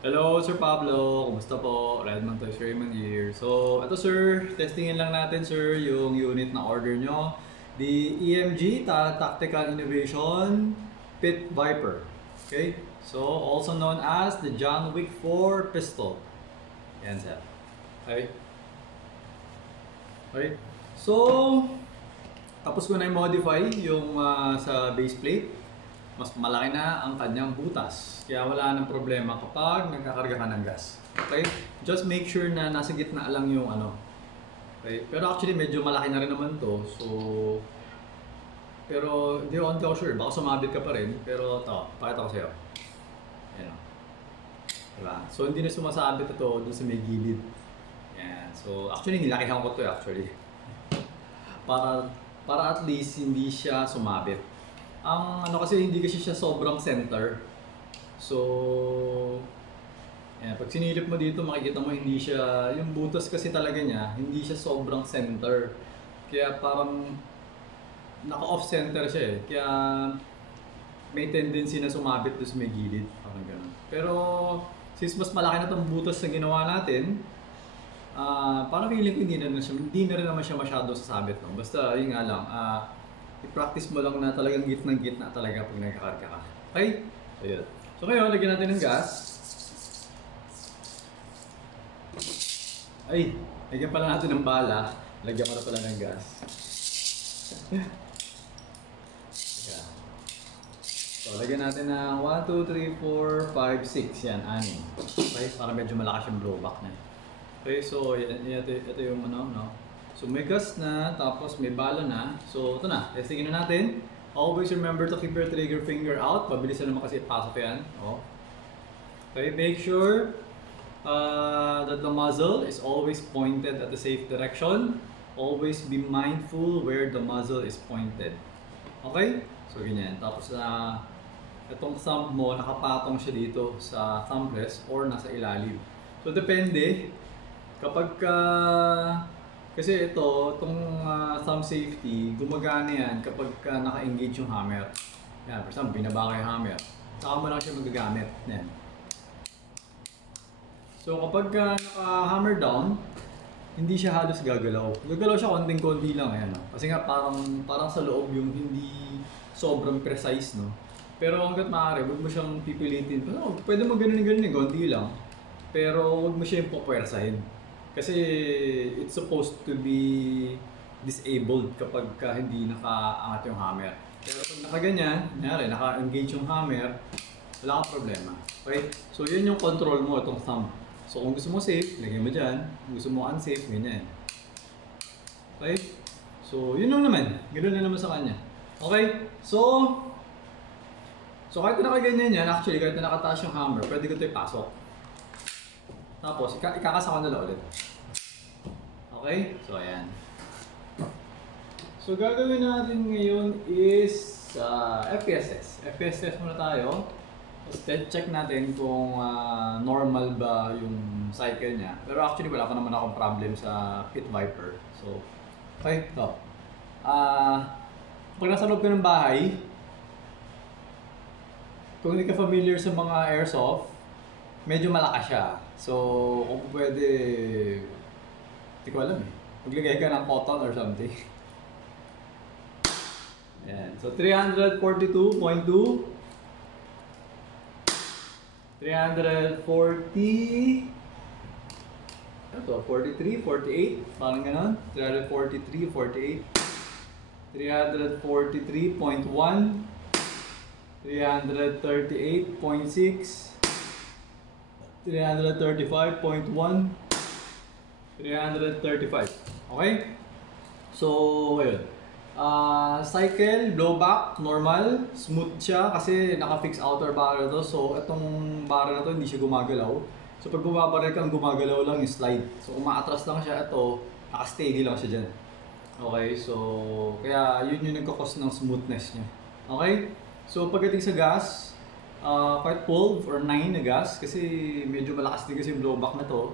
Hello, Sir Pablo. Kumusta po? Redman Toys Raymond here. So, ito sir, testingin lang natin sir yung unit na order nyo. The EMG, Tactical Innovation Pit Viper. Okay? So, also known as the John Wick 4 pistol. Yan sir. Okay? Okay? So, tapos ko na i-modify yung sa base plate. Mas malaki na ang kanyang butas. Kaya wala nang problema kapag nagkakarga ka ng gas. Okay? Just make sure na nasa gitna lang yung ano. Okay? Pero actually medyo malaki na rin naman to. So, pero hindi ako sure. Baka sumabit ka pa rin. Pero ito, pakita ko sa'yo. Ayan o. Diba? So hindi na sumasabit ito dun sa may gilid. Ayan. So actually nilakihan ko to actually. Para at least hindi siya sumabit. Ang ano kasi hindi kasi siya sobrang center. So, pag sinilip mo dito makikita mo hindi siya, yung butas kasi talaga niya, hindi siya sobrang center. Kaya parang naka-off center siya eh. Kaya may tendency na sumabit doon sa may gilid. Parang ganun. Pero, since mas malaki na itong butas na ginawa natin, parang feeling ko hindi na rin naman siya masyado sasabit. No? Basta, yun nga lang, i-practice mo lang na talagang gitna talaga pag nagkakarga ka. Okay? So, yun. So, ngayon, lagyan natin ng gas. Ay, lagyan pala natin ng bala. Lagyan ko na pala ng gas. So, lagyan natin ng 1, 2, 3, 4, 5, 6. Yan, 6. Okay? Para medyo malakas yung blowback na. Okay, so, ito yung ano, no? So may gas na, tapos may bala na. So ito na, testingin na natin. Always remember to keep your trigger finger out. Pabilisan naman kasi ipasok yan. Oh. Okay, make sure that the muzzle is always pointed at the safe direction. Always be mindful where the muzzle is pointed. Okay? So ganyan. Tapos itong thumb mo, nakapatong siya dito sa thumb rest or nasa ilalim. So depende. Kapag kasi itong thumb safety, gumagana yan kapag naka-engage yung hammer. Yan, for example, binaba ka yung hammer. Saka mo lang siya magagamit. Yan. So kapag naka-hammer down, hindi siya halos gagalaw. Gagalaw siya konting-konti lang. Ayan, no? Kasi nga parang sa loob yung hindi sobrang precise. No? Pero hanggat maaari, huwag mo siyang pipilitin. Pero, pwede mo ganun-ganun, konti lang. Pero huwag mo siya yung pupwersahin. Kasi it's supposed to be disabled kapag hindi nakaangat yung hammer. Pero kung nakaganyan, naka-engage yung hammer, wala kang problema. Okay? So yun yung control mo, itong thumb. So kung gusto mo safe, lagay mo dyan. Kung gusto mo unsafe, ganyan. Okay? So yun lang naman. Ganoon na naman sa kanya. Okay? So kahit na nakaganyan yan, actually kahit na nakataas yung hammer, pwede ko ito ipasok. Tapos, ikakasa ko na lang ulit. Okay? So, ayan. So, gagawin natin ngayon is FPSS. FPSS muna tayo. Tapos, check natin kung normal ba yung cycle niya. Pero actually, wala pa naman akong problem sa Pit Viper. So, okay. So, pag nasa loob ka ng bahay, kung hindi ka familiar sa mga airsoft, medyo malakas siya. So, kung pwede, hindi ko alam eh. Maglagay ka ng cotton or something. Ayan. So, 342.2. 340. Ito, 43, 48. Parang ganon. 343, 48. 343.1. 338.6. 335.1, 335. Okay? So, ayun. Cycle, blowback, normal, smooth siya kasi naka-fix outer barrel to. So, itong barrel na to hindi siya gumagalaw. So, pag bumabaril kang gumagalaw lang yung slide. So, kung maatras lang siya, ito, naka-steady lang siya dyan. Okay? So, kaya yun yung nagkakos ng smoothness niya. Okay? So, pagdating sa gas, kahit 12 or 9 na gas kasi medyo malakas din kasi yung blowback na to.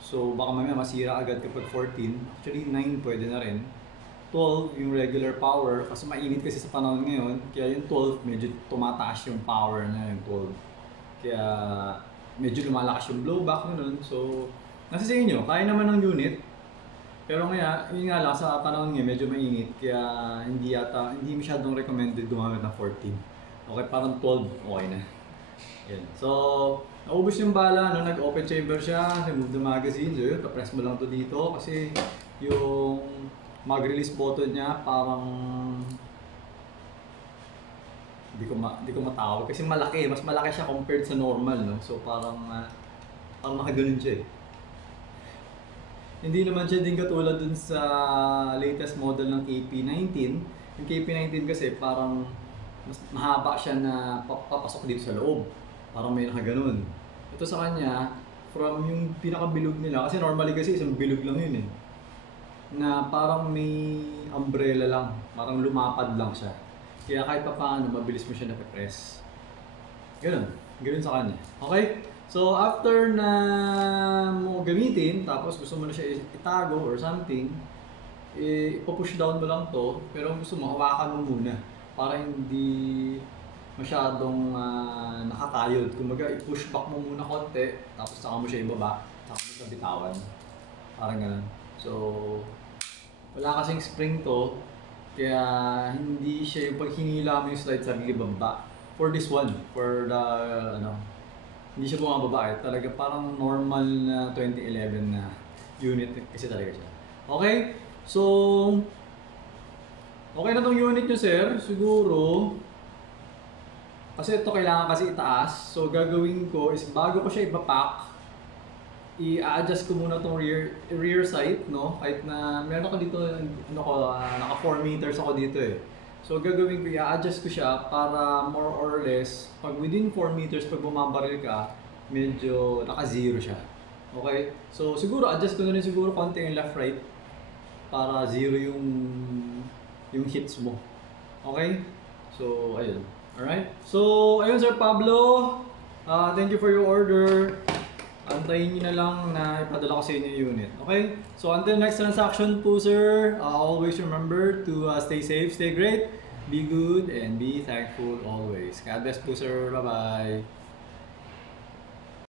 So baka mamaya masira agad kapag 14. Actually 9 pwede na rin. 12 yung regular power kasi mainit kasi sa panahon ngayon. Kaya yung 12 medyo tumataas yung power na yung 12. Kaya medyo lumalakas yung blowback nun. So, nasa sa inyo, kaya naman ng unit. Pero nga, yun nga lang, sa panahon ngayon, medyo mainit. Kaya hindi masyadong recommended gumamit ng 14. Okay, parang 12, okay na. Yan. So, naubos yung bala, no? Nag-open chamber siya, remove the magazine. So yun, papress mo lang to dito kasi yung mag-release button niya parang hindi ko matawag kasi malaki, mas malaki siya compared sa normal, no? So parang nakaganon siya eh. Hindi naman siya din katulad dun sa latest model ng KP19. Yung KP19 kasi parang mas mahaba siya na papasok dito sa loob. Parang may nakaganon. Ito sa kanya, from yung pinakabilog nila, kasi normally kasi isang bilog lang yun eh. Na parang may umbrella lang, parang lumapad lang siya. Kaya kahit pa paano, mabilis mo siya na-press. Ganun sa kanya. Okay? So after na mo gamitin, tapos gusto mo na siya itago or something, ipo-push down mo lang to, pero gusto mo, hawakan mo muna para hindi masyadong nakakayod. Kumbaga, i-push back mo muna konti, tapos saka mo siya ibaba, saka mo siya bitawan. Parang ganun. So, wala kasing spring to, kaya hindi siya yung pag hinila mo yung slide sa baba. For this one, for the, hindi siya bumababa eh. Talaga parang normal na 2011 na unit kasi talaga siya. Okay? So, okay na tong unit nyo, sir. Siguro, kasi ito kailangan kasi itaas. So, gagawin ko is bago ko siya ipapack, i-adjust ko muna tong rear sight, no? Kahit na meron ako dito, naka 4 meters ako dito eh. So gagawin ko, i-adjust ko siya para more or less, pag within 4 meters, pag bumabaril ka, medyo naka-zero siya. Okay? So siguro, adjust ko na rin siguro konti yung left-right para zero yung hits mo. Okay? So, ayun. Alright? So, ayun Sir Pablo. Thank you for your order. Antayin nyo na lang na ipadala ko sa inyo yung unit. Okay? So until next transaction po sir, always remember to stay safe, stay great, be good, and be thankful always. God bless po sir. Bye-bye.